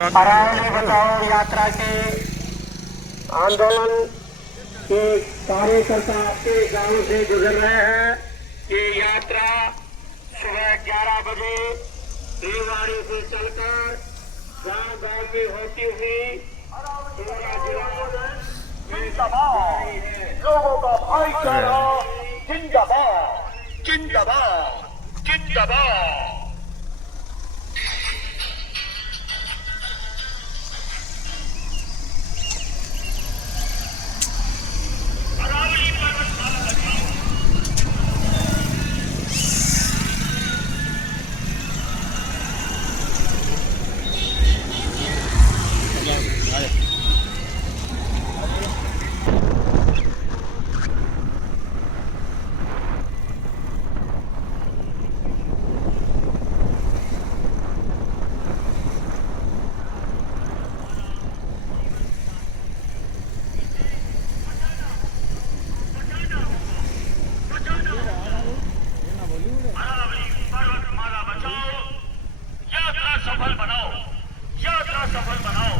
अरावली बचाओ यात्रा के आंदोलन के कार्यकर्ता आपके गांव से गुजर रहे हैं। ये यात्रा सुबह 11 बजे रेवाड़ी से चलकर गांव में होती हुई लोगों का भाईचारा जिंदाबाद जिंदाबाद जिंदाबाद। सफल बनाओ, यात्रा सफल बनाओ।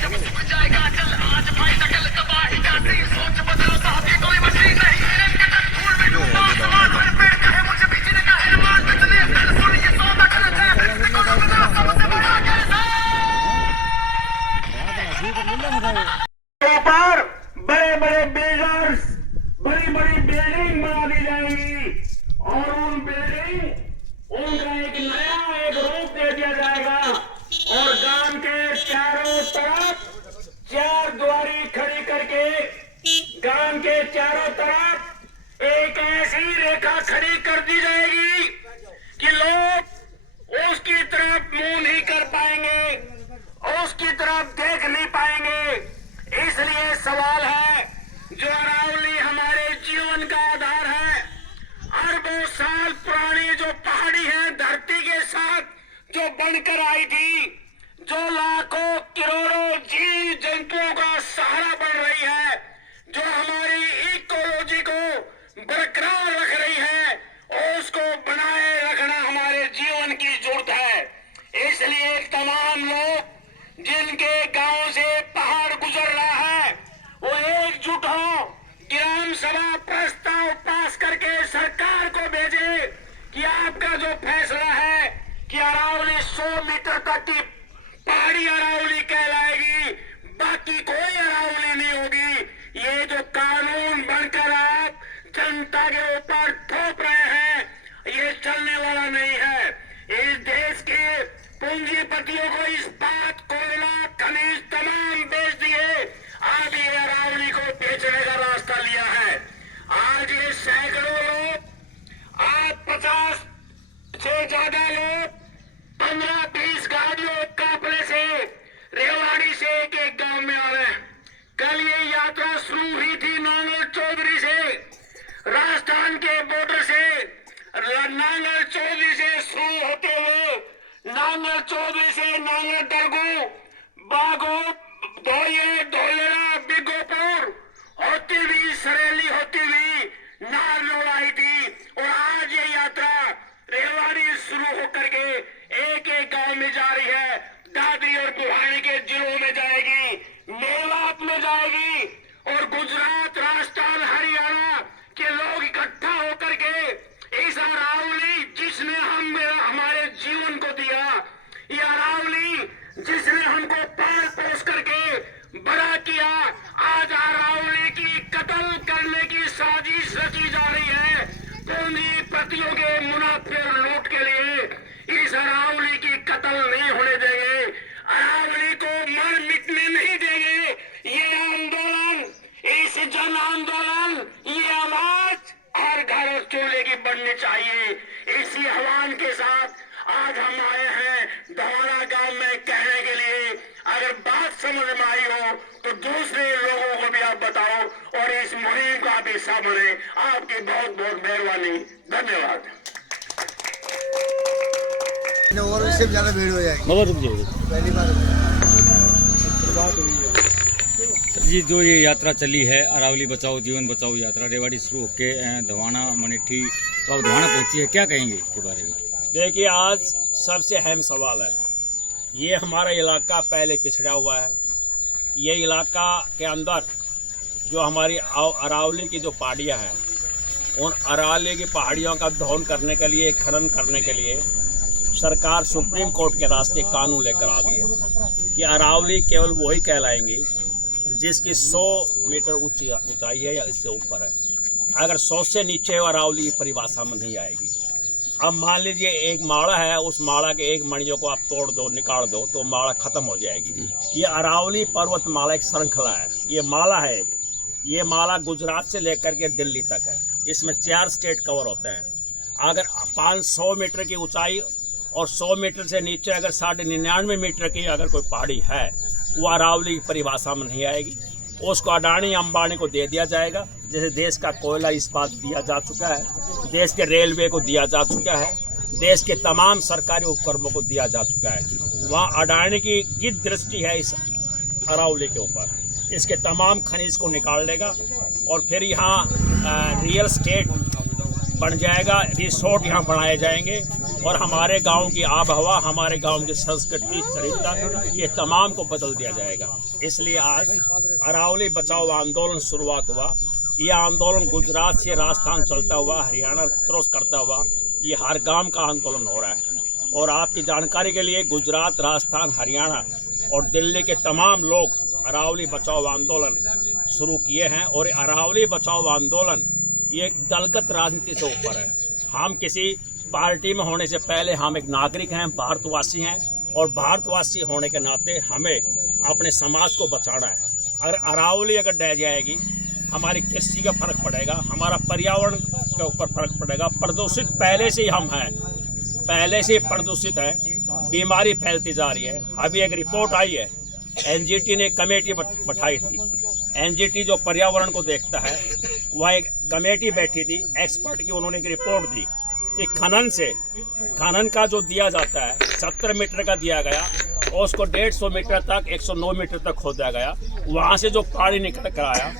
जब सुख जाएगा चल आज भाई सकल तबाही जाती सोच बदलो साहब ये कोई मशीन नहीं है। धूल में डूबा आसमान पर पेड़ है मुझे बिजली का हिरमान में चले सुन ये सौदा गलत है सबसे बड़ा कैसा ऊपर बड़े बड़े बिल्डर्स बड़ी बड़ी बिल्डिंग बना दी जाएंगी और उन बिल्डिंग उनका एक रूप दे दिया जाएगा और गांव के चारों तरफ चार द्वारी खड़ी करके गांव के चारों तरफ एक ऐसी रेखा खड़ी कर दी जाएगी कि लोग उसकी तरफ मुंह नहीं कर पाएंगे, उसकी तरफ देख नहीं पाएंगे। इसलिए सवाल है, जो अरावली हमारे जीवन का आधार है, अरबों साल पुरानी जो पहाड़ी है धरती के साथ जो बनकर आई थी, जो लाखों करोड़ों जीव जंतुओं का सहारा बन रही है, जो हमारी इकोलॉजी को बरकरार रख रही है, उसको बनाए रखना हमारे जीवन की जरूरत है। इसलिए तमाम लोग जिनके गांव से पहाड़ गुजर रहा है वो एकजुट हो, ग्राम सभा प्रस्ताव पास करके सरकार को भेजे कि आपका जो फैसला है कि अरावली 100 मीटर तक की पहाड़ी अरावली कहलाएगी, बाकी कोई अरावली नहीं होगी। ये जो कानून बनकर आप जनता के ऊपर थोप रहे हैं ये चलने वाला नहीं है। इस देश के पूंजीपतियों को इस्पात कोयला खनिज तमाम बेच दिए, आज ये अरावली को बेचने का रास्ता लिया है। आज ये सैकड़ों लोग, आज 50 से ज्यादा लोग 15-20 गाड़ियों काफले से रेवाड़ी से एक गांव में आ रहे हैं। कल ये यात्रा शुरू हुई थी नांगल चौधरी से, राजस्थान के बॉर्डर से नांगल चौधरी से शुरू होते हुए नांगल चौधरी से नांगल दरगू बागो धोलेरा बिगोपुर होती हुई सरेली होती हुई नारनौल आई थी और आज ये यात्रा रेवाड़ी शुरू होकर के एक एक गांव में जा रही है। दादरी और बुहानी के जिलों में जाएगी, मेवात में जाएगी और गुजरात राजस्थान हरियाणा के लोग इकट्ठा होकर के इस अरावली जिसने हमारे जीवन को दिया, ये अरावली जिसने हमको पाल पोस करके बड़ा किया, आज अरावली की कत्ल करने की साजिश रची जा रही है पूंजीपतियों के मुनाफे लूट के लिए। इस अरावली की कत्ल नहीं होने देंगे, अरावली को मर मिटने नहीं देंगे। ये आंदोलन, इस जन आंदोलन, ये आवाज हर घर और चूल्हे की बननी चाहिए। इसी आह्वान के साथ आज हम आए हैं धवाना गांव में कहने के लिए। अगर बात समझ में आई हो तो दूसरे लोगों को भी आप बताओ और इस मुहिम का भी हिस्सा बने। आपकी बहुत बहुत मेहरबानी, धन्यवाद। और इससे ज्यादा भीड़ हो जाएगी। पहली बार बात हुई है। जी, जो ये यात्रा चली है अरावली बचाओ जीवन बचाओ यात्रा रेवाड़ी शुरू होके धवाना मनेठी तो अब धवाना पहुंची है, क्या कहेंगे इसके बारे में? देखिए, आज सबसे अहम सवाल है। ये हमारा इलाका पहले पिछड़ा हुआ है। ये इलाका के अंदर जो हमारी अरावली की जो पहाड़ियाँ हैं, उन अरावली की पहाड़ियों का दोहन करने के लिए, खनन करने के लिए सरकार सुप्रीम कोर्ट के रास्ते कानून लेकर आ गई है कि अरावली केवल वही कहलाएंगी जिसकी 100 मीटर ऊंचाई है या इससे ऊपर है। अगर 100 से नीचे है, अरावली की परिभाषा में नहीं आएगी। अब मान लीजिए एक माड़ा है, उस माड़ा के एक मणियों को आप तोड़ दो, निकाल दो, तो माड़ा खत्म हो जाएगी। ये अरावली पर्वत माला एक श्रृंखला है। ये माला है एक, ये माला गुजरात से लेकर के दिल्ली तक है। इसमें 4 स्टेट कवर होते हैं। अगर 500 मीटर की ऊंचाई और 100 मीटर से नीचे अगर 99.5 मीटर की अगर कोई पहाड़ी है, वो अरावली की परिभाषा में नहीं आएगी। उसको अडानी अंबानी को दे दिया जाएगा। जैसे देश का कोयला इस्पात दिया जा चुका है, देश के रेलवे को दिया जा चुका है, देश के तमाम सरकारी उपक्रमों को दिया जा चुका है। वहाँ अडानी की दृष्टि है इस अरावली के ऊपर। इसके तमाम खनिज को निकाल लेगा और फिर यहाँ रियल स्टेट बन जाएगा, रिसोर्ट यहाँ बनाए जाएंगे और हमारे गांव की आबहवा, हमारे गांव की संस्कृति, चरित्र, ये तमाम को बदल दिया जाएगा। इसलिए आज अरावली बचाओ आंदोलन शुरुआत हुआ। यह आंदोलन गुजरात से राजस्थान चलता हुआ, हरियाणा क्रॉस करता हुआ, ये हर गांव का आंदोलन हो रहा है। और आपकी जानकारी के लिए, गुजरात, राजस्थान, हरियाणा और दिल्ली के तमाम लोग अरावली बचाओ आंदोलन शुरू किए हैं। और अरावली बचाओ आंदोलन ये एक दलगत राजनीति से ऊपर है। हम किसी पार्टी में होने से पहले हम एक नागरिक हैं, भारतवासी हैं, और भारतवासी होने के नाते हमें अपने समाज को बचाना है। अगर अरावली अगर ढह जाएगी, हमारी कृषि का फर्क पड़ेगा, हमारा पर्यावरण के ऊपर फर्क पड़ेगा। प्रदूषित पहले से ही हम हैं, पहले से प्रदूषित है, बीमारी फैलती जा रही है। अभी एक रिपोर्ट आई है, एनजीटी ने कमेटी बैठाई थी। एनजीटी जो पर्यावरण को देखता है, वह एक कमेटी बैठी थी एक्सपर्ट की। उन्होंने एक रिपोर्ट दी कि खनन का जो दिया जाता है 70 मीटर का दिया गया और उसको 150 मीटर तक, 109 मीटर तक खोदा गया। वहाँ से जो पानी निकल कर आया,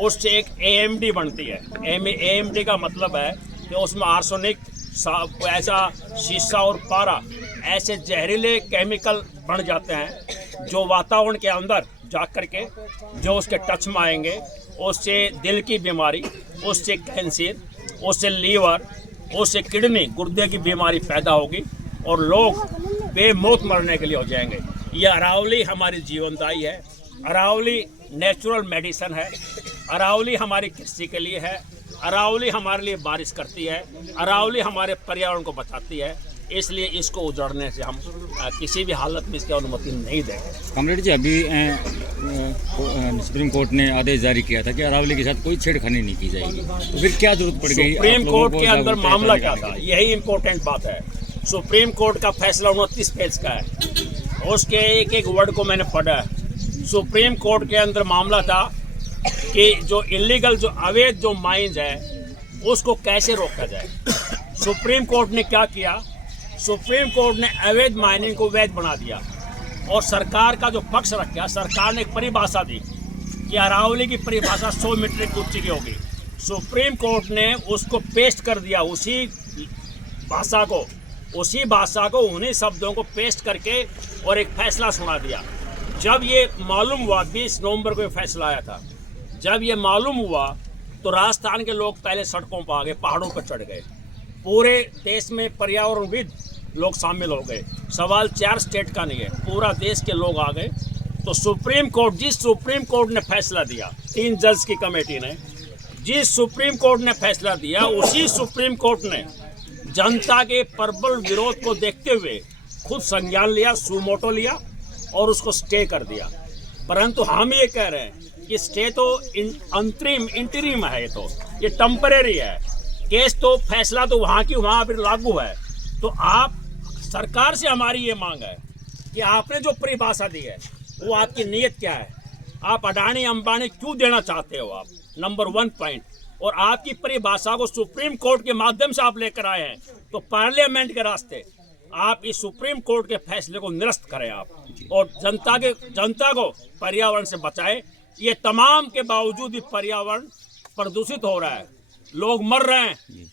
उससे एक AMD बनती है। AMD का मतलब है कि उसमें आर्सेनिक, ऐसा शीशा और पारा, ऐसे जहरीले केमिकल बन जाते हैं जो वातावरण के अंदर जा कर के जो उसके टच में आएंगे, उससे दिल की बीमारी, उससे कैंसर, उससे लीवर, उससे किडनी, गुर्दे की बीमारी पैदा होगी और लोग बेमौत मरने के लिए हो जाएंगे। ये अरावली हमारी जीवनदायी है, अरावली नेचुरल मेडिसिन है, अरावली हमारी कृषि के लिए है, अरावली हमारे लिए बारिश करती है, अरावली हमारे पर्यावरण को बचाती है। इसलिए इसको उजाड़ने से हम किसी भी हालत में इसकी अनुमति नहीं देंगे। कॉमरेड जी, अभी सुप्रीम कोर्ट ने आदेश जारी किया था कि अरावली के साथ कोई छेड़खानी नहीं की जाएगी, तो फिर क्या जरूरत पड़ गई? सुप्रीम कोर्ट के अंदर मामला क्या था, यही इम्पोर्टेंट बात है। सुप्रीम कोर्ट का फैसला 29 पेज का है, उसके एक एक वर्ड को मैंने पढ़ा है। सुप्रीम कोर्ट के अंदर मामला था कि जो इलीगल, जो अवैध जो माइंस है, उसको कैसे रोका जाए। सुप्रीम कोर्ट ने क्या किया, सुप्रीम कोर्ट ने अवैध माइनिंग को वैध बना दिया और सरकार का जो पक्ष रखा, सरकार ने एक परिभाषा दी कि अरावली की परिभाषा 100 मीटर की ऊंची की होगी। सुप्रीम कोर्ट ने उसको पेस्ट कर दिया, उसी भाषा को, उन्हीं शब्दों को पेस्ट करके और एक फैसला सुना दिया। जब ये मालूम हुआ, 20 नवंबर को ये फैसला आया था, जब ये मालूम हुआ तो राजस्थान के लोग पहले सड़कों पर आ गए, पहाड़ों पर चढ़ गए। पूरे देश में पर्यावरणविद लोग शामिल हो गए। सवाल 4 स्टेट का नहीं है, पूरा देश के लोग आ गए। तो सुप्रीम कोर्ट, जिस सुप्रीम कोर्ट ने फैसला दिया, 3 जज की कमेटी ने जिस सुप्रीम कोर्ट ने फैसला दिया, उसी सुप्रीम कोर्ट ने जनता के प्रबल विरोध को देखते हुए खुद संज्ञान लिया, सुमोटो लिया और उसको स्टे कर दिया। परंतु हम ये कह रहे हैं कि स्टे तो अंतरिम, इंटरिम है, ये टेम्परेरी है। केस तो, फैसला तो वहाँ की वहाँ फिर लागू है। तो आप, सरकार से हमारी ये मांग है कि आपने जो परिभाषा दी है, वो आपकी नीयत क्या है, आप अडानी अंबानी क्यों देना चाहते हो आप, नंबर 1 पॉइंट। और आपकी परिभाषा को सुप्रीम कोर्ट के माध्यम से आप लेकर आए हैं, तो पार्लियामेंट के रास्ते आप इस सुप्रीम कोर्ट के फैसले को निरस्त करें आप, और जनता को पर्यावरण से बचाएं। ये तमाम के बावजूद भी पर्यावरण प्रदूषित हो रहा है, लोग मर रहे हैं।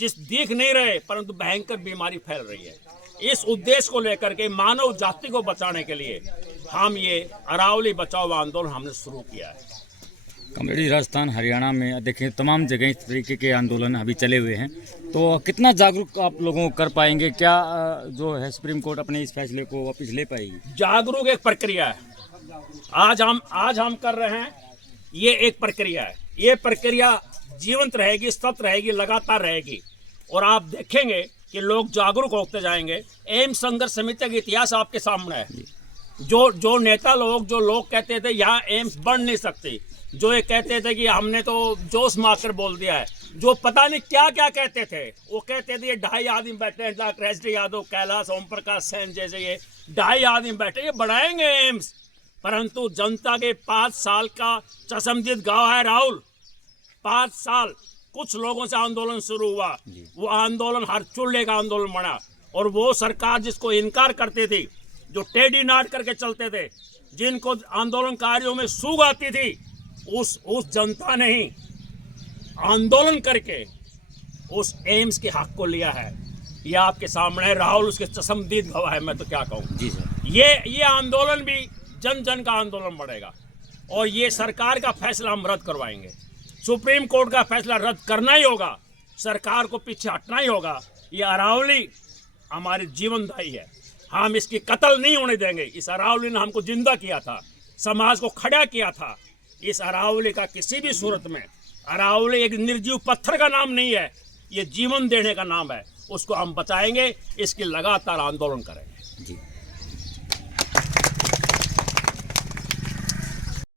जिस दिख नहीं रहे परंतु भयंकर बीमारी फैल रही है। इस उद्देश्य को लेकर के मानव जाति को बचाने के लिए हम ये अरावली बचाओ आंदोलन हमने शुरू किया है। कमरेडी राजस्थान हरियाणा में देखें तमाम जगह इस तरीके के आंदोलन अभी चले हुए हैं, तो कितना जागरूक आप लोगों को कर पाएंगे? क्या जो है सुप्रीम कोर्ट अपने इस फैसले को वापस ले पाएगी? जागरूक एक प्रक्रिया है। आज हम कर रहे हैं, ये एक प्रक्रिया है। ये प्रक्रिया जीवंत रहेगी, सतत रहेगी, लगातार रहेगी और आप देखेंगे कि लोग जागरूक होते जाएंगे। एम्स संघर्ष समिति का इतिहास आपके सामने है। जो नेता लोग, जो लोग कहते थे यहाँ एम्स बन नहीं सकती, जो ये कहते थे कि हमने तो जोश मारकर बोल दिया है, जो पता नहीं क्या क्या कहते थे, वो कहते थे ये 2.5 आदमी बैठे हैं, डॉक्टर एस.डी. यादव, कैलाश, ओम प्रकाश सेन जैसे ये 2.5 आदमी बैठे, ये बढ़ाएंगे एम्स। परंतु जनता के 5 साल का चशमदीद गाँव है राहुल। 5 साल कुछ लोगों से आंदोलन शुरू हुआ, वो आंदोलन हर चूल्हे का आंदोलन बना और वो सरकार जिसको इनकार करती थी, जो टेढ़ी नाट करके चलते थे, जिनको आंदोलनकारियों में सूग आती थी, उस जनता ने ही आंदोलन करके उस एम्स के हक को लिया है। ये आपके सामने है राहुल, उसके चशमदीद गवाह है। मैं तो क्या कहूँ जी सर, ये आंदोलन भी जन जन का आंदोलन बढ़ेगा और ये सरकार का फैसला हम रद्द करवाएंगे। सुप्रीम कोर्ट का फैसला रद्द करना ही होगा, सरकार को पीछे हटना ही होगा। ये अरावली हमारी जीवनदायी है, हम इसकी कत्ल नहीं होने देंगे। इस अरावली ने हमको जिंदा किया था, समाज को खड़ा किया था। इस अरावली का किसी भी सूरत में, अरावली एक निर्जीव पत्थर का नाम नहीं है, ये जीवन देने का नाम है। उसको हम बचाएंगे, इसकी लगातार आंदोलन करेंगे। जी।